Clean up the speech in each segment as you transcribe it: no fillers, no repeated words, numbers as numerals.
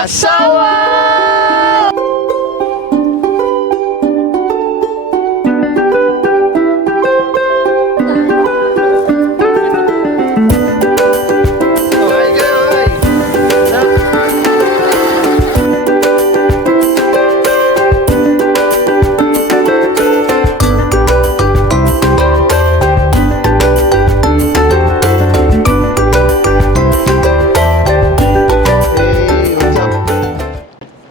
Limasawa!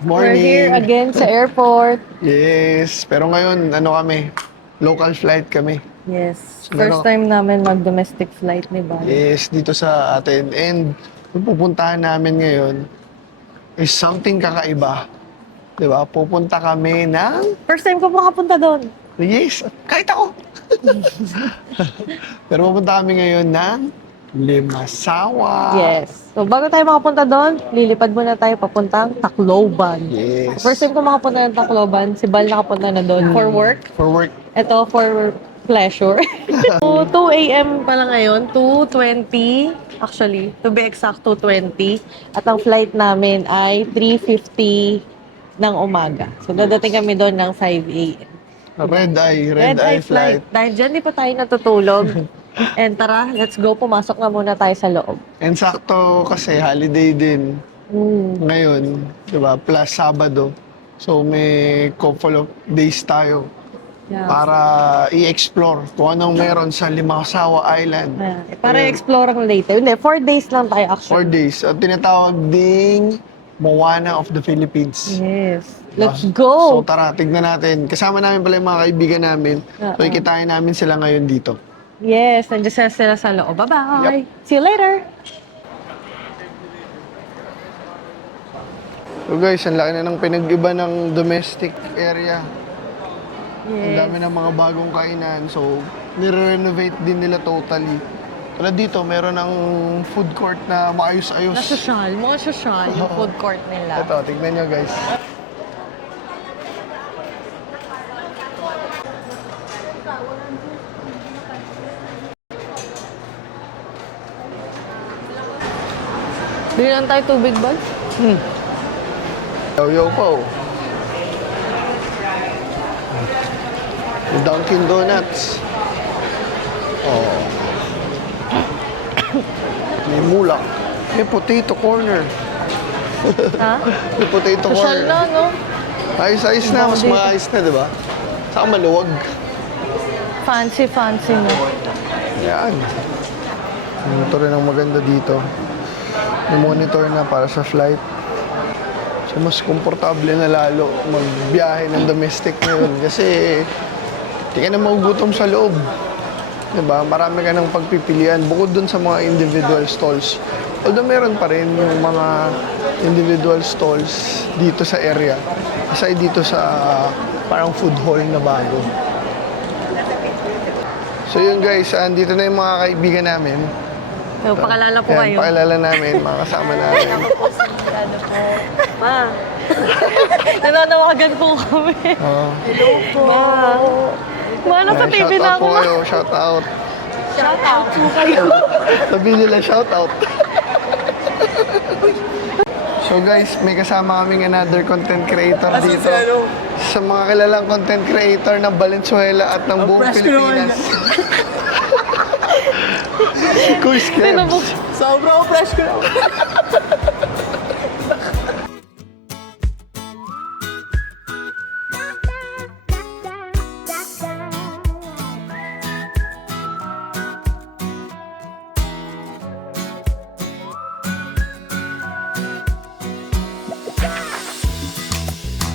We're here again sa airport. Yes, pero ngayon, ano kami, local flight kami. Yes. So, First time namin mag-domestic flight ni Bal. Yes, dito sa atin. And yung pupuntahan namin ngayon is something kakaiba. Di ba? Pupunta kami ng... First time ko makapunta doon. Yes, kahit ako. Pero pupunta kami ngayon ng Limasawa. Yes. So bago tayo makapunta doon, lilipad muna tayo papuntang Tacloban. Yes. First time ko makapunta ng Tacloban, si Bal nakapunta na doon for work. For work. Ito for pleasure. So, 2 a.m. pa lang ngayon, 2:20 actually, to be exact 2:20. At ang flight namin ay 3:50 ng umaga. So dadating kami doon ng 5 a.m. Red Eye flight. Dahil dyan, di pa tayo natutulog. And tara, let's go. Pumasok na muna tayo sa loob. And sakto kasi holiday din ngayon, di ba? Plus Sabado. So may couple of days tayo Yeah. para i-explore kung anong meron sa Limasawa Island. Para explore ang later. Hindi, 4 days lang tayo 4 actually. days. At tinatawag ding Moana of the Philippines. Yes. Diba? Let's go! So tara, tignan natin. Kasama namin pala yung mga kaibigan namin. So ikitain namin sila ngayon dito. Yes, nandiyan sila sa loob. Bye-bye! See you later! So guys, ang laki na ng pinag-iba ng domestic area. Ang dami ng mga bagong kainan. So, nire-renovate din nila totally. Tulad dito, meron ng food court na maayos-ayos. Nasosyal, mga sosyal yung food court nila. Ito, tignan nyo guys. Bili lang tayo tubig, Bal? Yo-yo po. Dunkin Donuts. Oh. May mulak. May potato corner. Ha? May potato Sosyal corner. na, no? Ayos-ayos na. Mas maayos na, di ba? Saka maluwag. Fancy mo. Yan. Ito rin ang maganda dito. May monitor na para sa flight. So, mas komportable na lalo magbiyahe ng domestic ngayon. Kasi, di ka na magugutom sa loob. Diba? Marami ka ng pagpipilian. Bukod dun sa mga individual stalls. Although meron pa rin yung mga individual stalls dito sa area. Aside dito sa parang food hall na bago. So yun guys, andito na yung mga kaibigan namin. So, pakilala po Yan, kayo. pakilala namin, mga kasama namin. Ma. Nananawagan po kami. Hello po. Ma, nasa TV shout na out ako. po kayo, shout out. Shout out po kayo. Sabi nila shout out. So guys, may kasama kaming another content creator dito. Sa mga kilalang content creator ng Valenzuela at ng buong Pilipinas. Kuis Krebs. Sobrang fresh ko lang.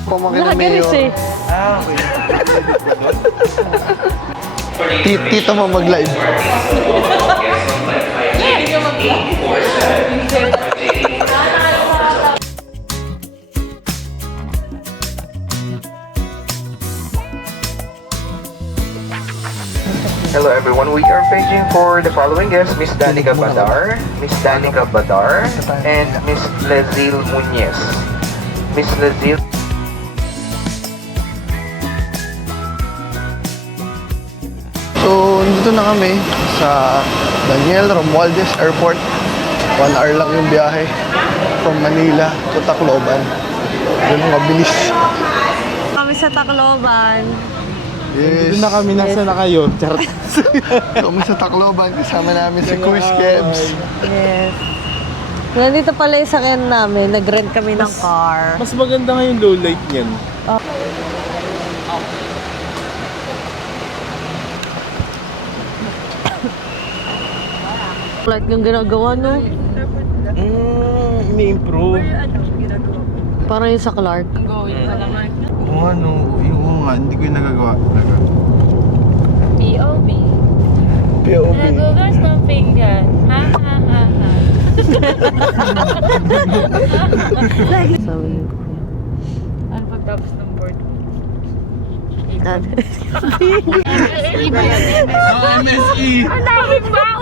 Pamangkin na Nakagiris mayor. eh. Tito mo mag-live. Hello everyone, we are paging for the following guests, Miss Danica Badar, and Miss Lezil Muñez. Miss Lezil. So, nandito na kami sa Daniel Romualdez Airport. 1 hour lang yung biyahe from Manila to Tacloban. Ganun kabilis. Kami sa Tacloban. Yes. Doon na kami, nasa na kayo? Charot. Kami sa Tacloban, kasama namin si Kuis Kebs. Yes. Nandito pala yung sakyan namin. Nag-rent kami ng car. Mas maganda nga yung low light niyan. Like yung ginagawa, no? Ni-improve. Parang yung sa Clark. Oo nga, no. Yung nga, hindi ko yung nagagawa. POV. POV. Nagugas ng pinggan. Ha ha ha ha. So, Ano pagtapos ng board? MSE! Ang daming bao!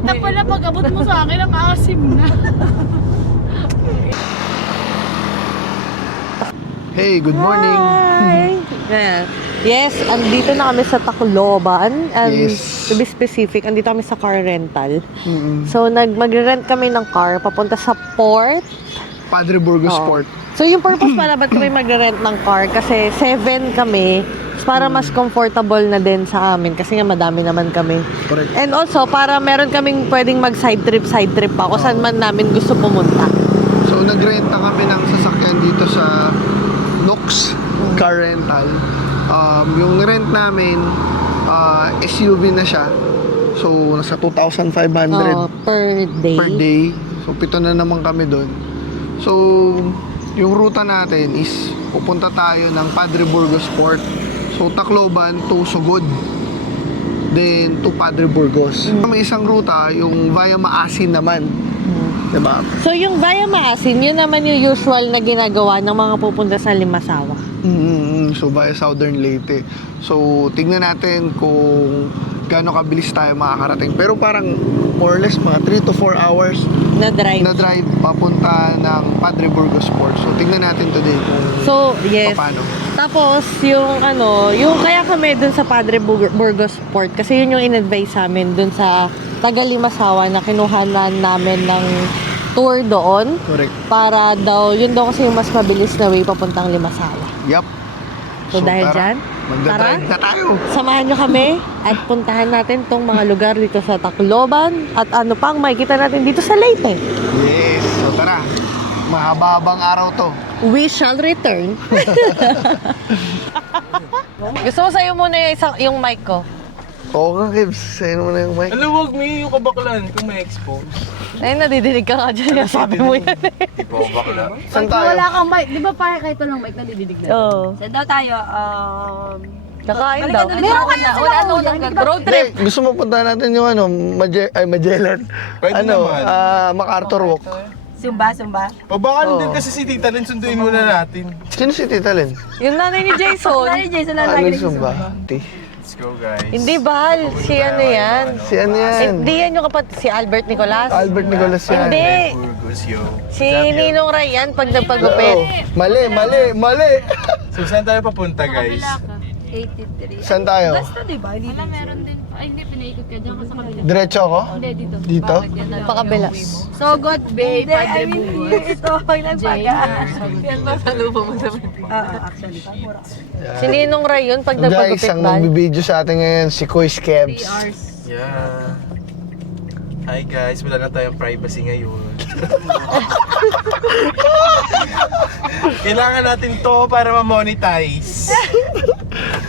Na pala pag-abot mo sa akin, ang asim na. Hey, good morning. Hi! Yeah. Yes, andito na kami sa Tacloban. And Yes. to be specific, andito kami sa car rental. Mm-mm. So, magre-rent kami ng car papunta sa port. Padre Burgos Oo. Port. So, yung purpose para ba't kami magre-rent ng car? Kasi 7 kami. Para mas comfortable na din sa amin. Kasi nga madami naman kami. Correct. And also, para meron kaming pwedeng mag-side trip pa kung saan man namin gusto pumunta. So, nagrenta kami ng sasakyan dito sa Nox Car Rental. Yung rent namin, SUV na siya. So, nasa 2,500 Per day. per day. So, 7 na naman kami doon. So, yung ruta natin is pupunta tayo ng Padre Burgos Port. So, Tacloban to Sugod. Then, to Padre Burgos. May isang ruta, yung via Maasin naman. Diba? So, yung Via Maasin, yun naman yung usual na ginagawa ng mga pupunta sa Limasawa. So, via Southern Leyte. So, tingnan natin kung gaano kabilis tayo makakarating. Pero parang more or less mga 3 to 4 hours Na drive. na drive papunta ng Padre Burgos Port. So, tingnan natin today kung So, yes. paano. Tapos, yung kaya kami dun sa Padre Burgos Port, kasi yun yung in-advise sa amin dun sa taga Limasawa na kinuhanan namin ng tour doon. Correct. Para daw, yun daw kasi yung mas mabilis na way papuntang Limasawa. Yup. So, dahil tara, dyan, magdadrive na tayo. samahan nyo kami at puntahan natin tong mga lugar dito sa Tacloban at ano pang makikita natin dito sa Leyte. Yes. So, tara. Mahaba-habang araw to. We shall return. Gusto mo sa'yo muna yung mic ko? Oo nga, Kibs. Sa'yo mo na yung mic. Alam, huwag mo yung kabaklan kung may expose. Ay, nadidinig ka nga dyan. Sabi mo yan. Saan tayo? Wala kang mic. Di ba parang kahit walang mic, nadididig na? Oo. Saan daw tayo? Kakain daw. Meron ka na sila Road trip. Hindi, gusto mo punta natin yung Magellan. Pwede naman. MacArthur Walk. Zumba. Pabaka Oo. din kasi si Tita Lynn, sunduin muna natin. Sino si Tita Lynn? Yung nanay ni Jason. Jason na Ano Zumba? Let's go, guys. Hindi ba? Si ano yan? Si ano yan? Hindi yan yung kapatid. Si Albert Nicolas. Albert Nicolas yan. Hindi. Burgos, yo. Si Ninong Ryan pag nagpagupit. Oo. Mali. So, saan tayo papunta, guys? 83. Saan tayo? Basta diba? Wala, meron din. Ay, hindi, pinaikot ka dyan sa kabila. Diretso ako? Hindi, dito. Dito? Pakabilas. Sogot Bay, Padre Burgos. Ito, nagpagaan. Yan ba sa lupa mo naman? Actually. Si Ninong Ryan pag Guys, nagpagupit ang ba? magbibideo sa atin ngayon si Kuis 3 Kebs. hours. Yeah. Hi guys, wala na tayong privacy ngayon. Kailangan natin to para ma-monetize.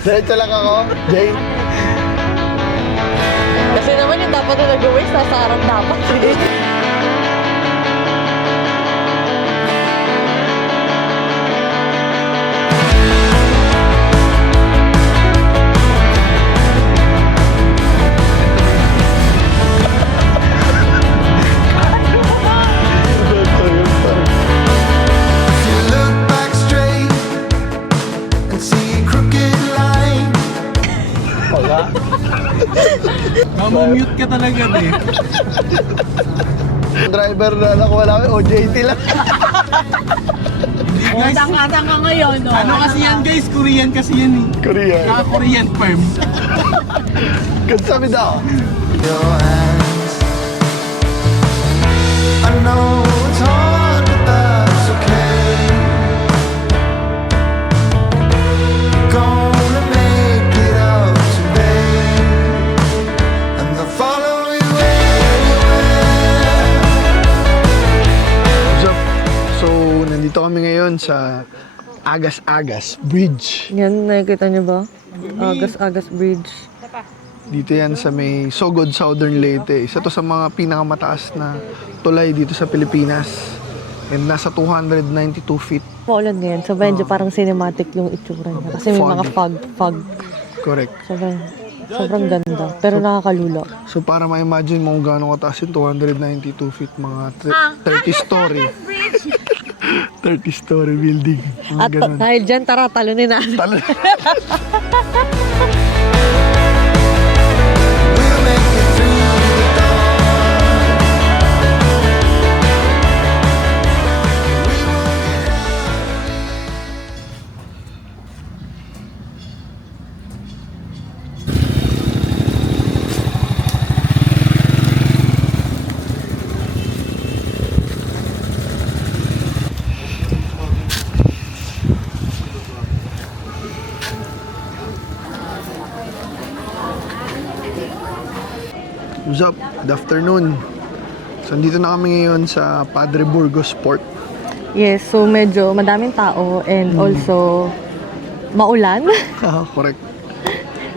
Diretso lang ako, Jay. Kasi naman yung dapat na nag-waste, nasa harap dapat. Look back straight and see a crooked line. Wala. Mamumute ka talaga, eh. Driver na lang wala kami, OJT lang. Guys, Tanga ngayon, no? ano kasi yan, guys? Korean kasi yan, eh. Korea. Korean firm. Kasabi daw. Your hands I know it's hard, but that's okay. Gonna make it out today, and they'll follow you everywhere. What's up? So, nandito kami ngayon sa Agas-Agas Bridge. Yan, nakikita niyo ba? Agas-Agas Bridge. Dito yan sa may Sogod, Southern Leyte. Isa to sa mga pinakamataas na tulay dito sa Pilipinas. And nasa 292 feet. Maulan ngayon, so medyo parang cinematic yung itsura niya. Kasi may mga fog. Correct. Sobrang ganda. Pero nakakalula. So para ma-imagine mo kung gaano kataas yung 292 feet, mga 30 story. 30 story building. Mga At ganun. dahil dyan, tara, talunin natin. We'll make it through the dawn. We will get What's up? Good afternoon. So, andito na kami ngayon sa Padre Burgos Port. Yes, so medyo madaming tao and also maulan. Correct.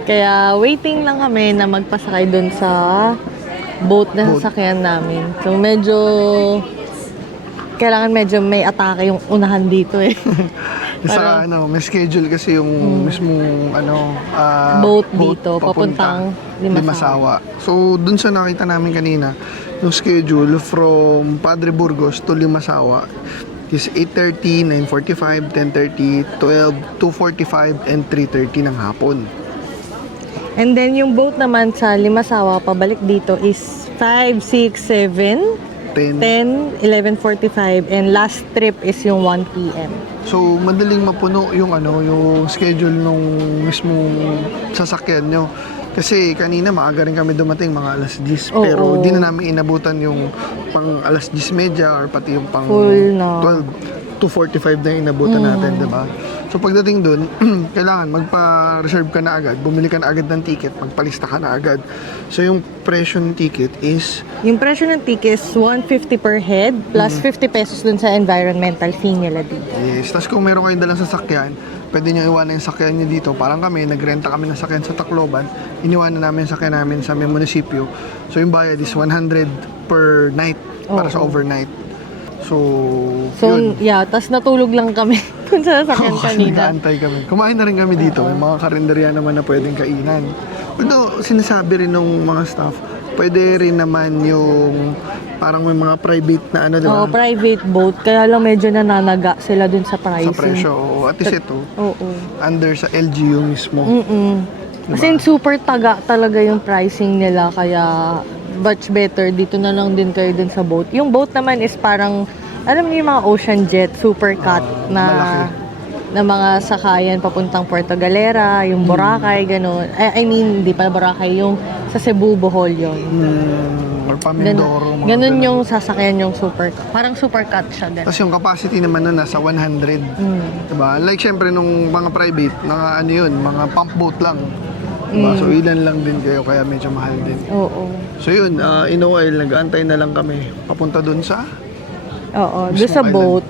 Kaya waiting lang kami na magpasakay dun sa boat na Boat. sasakyan namin. So medyo kailangan medyo may atake yung unahan dito eh. Sa may schedule kasi yung mismong Boat dito, papuntang Limasawa. So, dun sa nakita namin kanina, yung schedule from Padre Burgos to Limasawa is 8:30, 9:45, 10:30, 12, 2:45, and 3:30 ng hapon. And then yung boat naman sa Limasawa pabalik dito is 5, 6, 7, 10. 10, 11:45 and last trip is yung 1 p.m. So, madaling mapuno yung yung schedule nung mismong sasakyan nyo. Kasi kanina maaga rin kami dumating, mga alas 10. Oo. Pero di na namin inabutan yung pang alas 10:30 or pati yung pang Full na. 12, 2:45 na yung inabutan natin, di ba? So pagdating dun, kailangan magpa-reserve ka na agad, bumili ka na agad ng ticket, magpalista ka na agad. So yung presyo ng ticket is Yung presyo ng ticket is 150 per head plus 50 pesos dun sa environmental fee nila dito. yes. Tapos kung meron kayong dalang sasakyan, pwede nyo iwanan yung sakyan nyo dito. Parang kami, nagrenta kami ng sakyan sa Tacloban, iniwanan namin yung sakyan namin sa may munisipyo. So yung bayad is 100 per night para sa overnight. So yun. Yeah, tas natulog lang kami dun sa sasakyan kanina. Nag-aantay kami. Kumain na rin kami dito. May mga karinderya naman na pwedeng kainan. Although, sinasabi rin ng mga staff, pwede rin naman yung parang may mga private na di ba? Oo, private boat. Kaya lang medyo nananaga sila dun sa pricing. Sa presyo. Oo. At least ito, Oo. under sa LGU mismo. Kasi super taga talaga yung pricing nila. Kaya much better. Dito na lang din kayo dun sa boat. Yung boat naman is parang, alam niyo yung mga ocean jet, super cut malaki. na mga sakayan papuntang Puerto Galera, yung Boracay, gano'n. I mean, hindi pa Boracay, yung sa Cebu, Bohol yun. Or Pamindoro. mga Ganun yung sasakyan yung super cut. Parang super cut siya din. Tapos yung capacity naman nun nasa 100. Diba? Like syempre nung mga private, mga mga pump boat lang. Diba? So ilan lang din kayo kaya medyo mahal din. Oo. So yun, in a while, nag-aantay na lang kami. Papunta dun sa Oo, doon Mismong sa island. boat,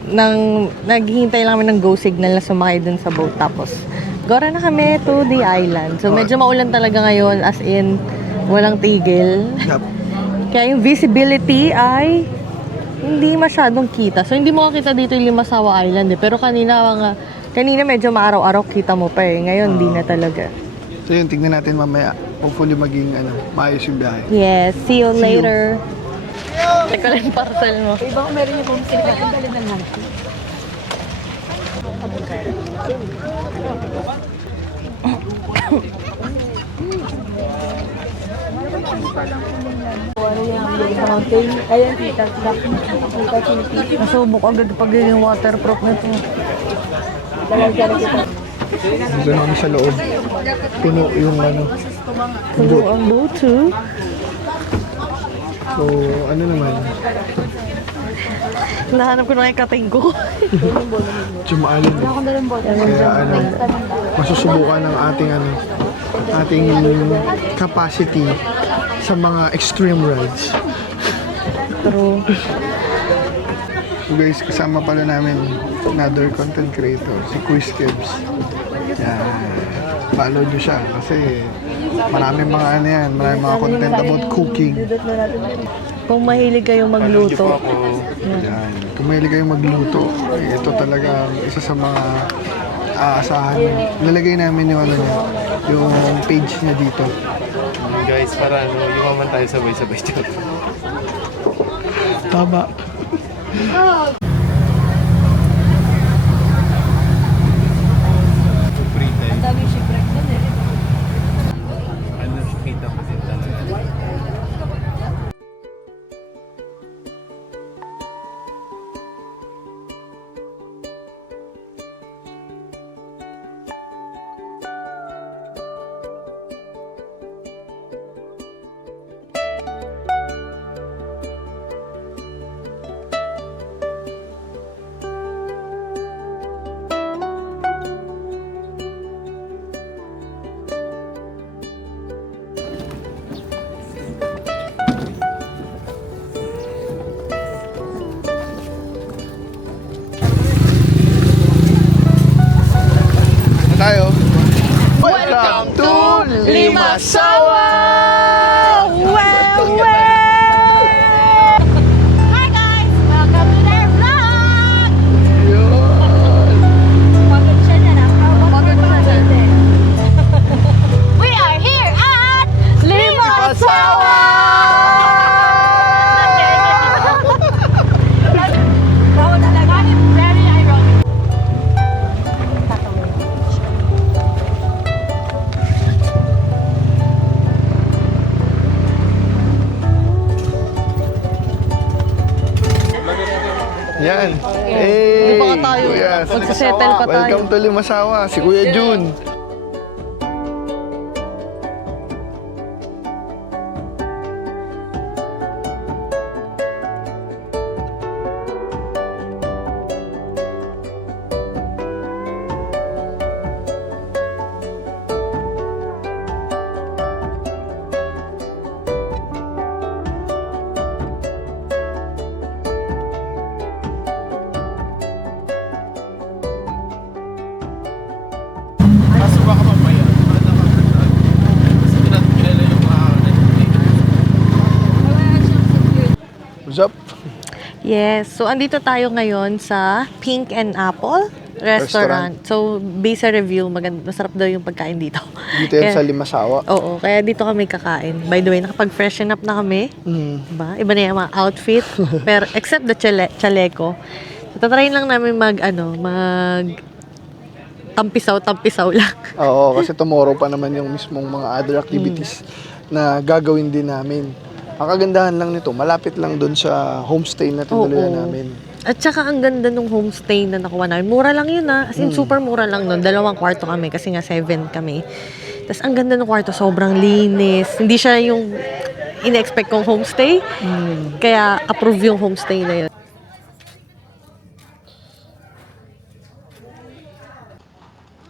naghihintay lang kami ng go signal na sumakay dun sa boat. Tapos, gora na kami to the island. So, medyo maulan talaga ngayon, as in, walang tigil. Yup. Kaya yung visibility ay hindi masyadong kita. So, hindi mo makita dito yung Limasawa Island eh. Pero kanina medyo maaraw-araw kita mo pa eh. Ngayon, hindi na talaga. So yun, tignan natin mamaya. Hopefully maging maayos yung biyahe. Yes, see you later. Teka lang yung parcel mo. Iba kung meron yung kung sinigatan, dali na lang. Ayan, tita. Nasubok agad pag yung waterproof na ito. Dito na kami sa loob. Puno yung Puno ang boat too. So, naman. Nahanap ko na yung kating ko. Tsumaalin. Kaya ano, masusubukan ng ating capacity sa mga extreme rides. True. So guys, kasama pala namin another content creator, si Quiz Kebs. Yan. Follow nyo siya kasi maraming mga maraming mga content about cooking. Kung mahilig kayong magluto. Yan. Kung mahilig kayong magluto, ito talaga isa sa mga aasahan. Lalagay namin yung yung page niya dito. Guys, para yumaman tayo sabay-sabay dyan. Tama. Free time. Ano, kita ko din talaga. Tayo. Welcome to Limasawa! Hi guys! Welcome to their vlog! We are here at Limasawa! Very ironic. Yan. Hey! Di pa ka tayo. Kuya, Magsasettle pa tayo. welcome to Limasawa, si Kuya Jun. Kaso baka mamaya, kasi kilala yung mga What's up? Yes. So, andito tayo ngayon sa Pink and Apple Restaurant. So, based sa review, masarap daw yung pagkain dito. Dito yan Kaya- sa Limasawa. Oo, kaya dito kami kakain. By the way, nakapag-freshen up na kami. Diba? Iba na yung mga outfit. Pero, except the chaleco. So, tatry lang namin mag tampisaw lang. Oo, kasi tomorrow pa naman yung mismong mga other activities na gagawin din namin. Ang kagandahan lang nito, malapit lang doon sa homestay na tinuluyan Oo. namin. At saka ang ganda nung homestay na nakuha namin. Mura lang yun As in, super mura lang nun. 2 kwarto kami kasi nga 7 kami. Tapos ang ganda ng kwarto, sobrang linis. Hindi siya yung ina-expect kong homestay. Kaya approve yung homestay na yun.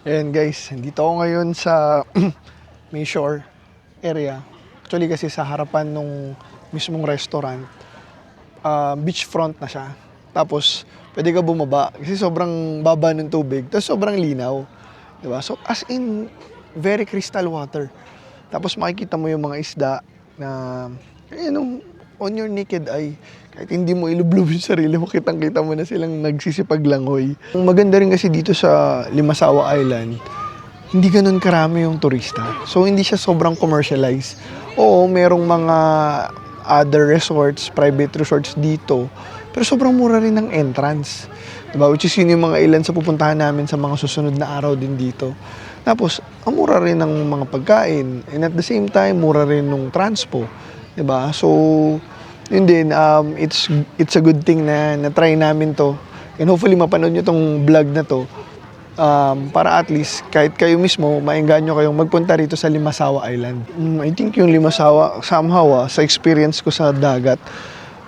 Ayan guys, dito ako ngayon sa Mayshore area. Actually kasi sa harapan nung mismong restaurant, beachfront na siya. Tapos, pwede ka bumaba kasi sobrang baba ng tubig. Tapos sobrang linaw. Diba? So, as in, very crystal water. Tapos makikita mo yung mga isda na, on your naked eye, kahit hindi mo ilublob yung sarili mo, kitang-kita mo na silang nagsisipaglangoy. Ang maganda rin kasi dito sa Limasawa Island, hindi ganun karami yung turista. So, hindi siya sobrang commercialized. Oo, merong mga other resorts, private resorts dito, pero sobrang mura rin ng entrance. Diba? Which is yun yung mga ilan sa pupuntahan namin sa mga susunod na araw din dito. Tapos, ang mura rin ng mga pagkain. And at the same time, mura rin ng transpo. Diba? So, yun din, it's a good thing na na-try namin to. And hopefully, mapanood nyo tong vlog na to. Para at least, kahit kayo mismo, maengganyo kayong magpunta rito sa Limasawa Island. I think yung Limasawa, somehow, sa experience ko sa dagat,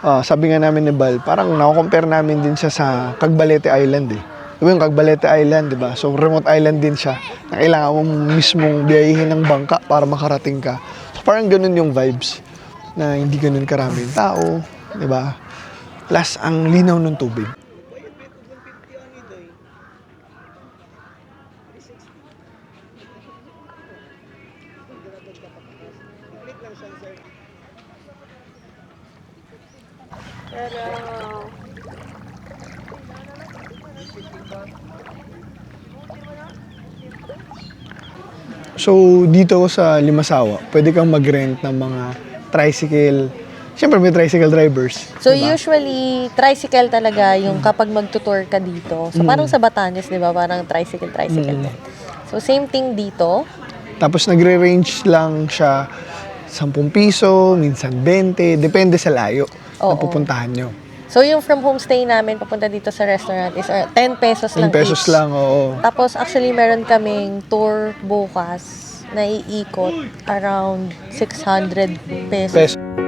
sabi nga namin ni Bal, parang nako-compare namin din siya sa Cagbalete Island eh. Diba yung Cagbalete Island, di ba? So, remote island din siya. Na kailangan mo mismong biyahihin ng bangka para makarating ka. So, parang ganun yung vibes. Na hindi ganun karaming tao, di ba? Plus, ang linaw ng tubig. So, dito sa Limasawa, pwede kang mag-rent ng mga tricycle. Siyempre, may tricycle drivers. So diba? usually, tricycle talaga yung kapag magtutour ka dito. So parang sa Batanes, di ba? Parang tricycle din. So same thing dito. Tapos nagre-range lang siya 10 piso, minsan 20, depende sa layo na Oo. pupuntahan nyo. So yung from homestay namin papunta dito sa restaurant is 10 pesos 10 lang pesos each. lang, oo. Tapos actually meron kaming tour bukas na iikot around 600 pesos. Peso.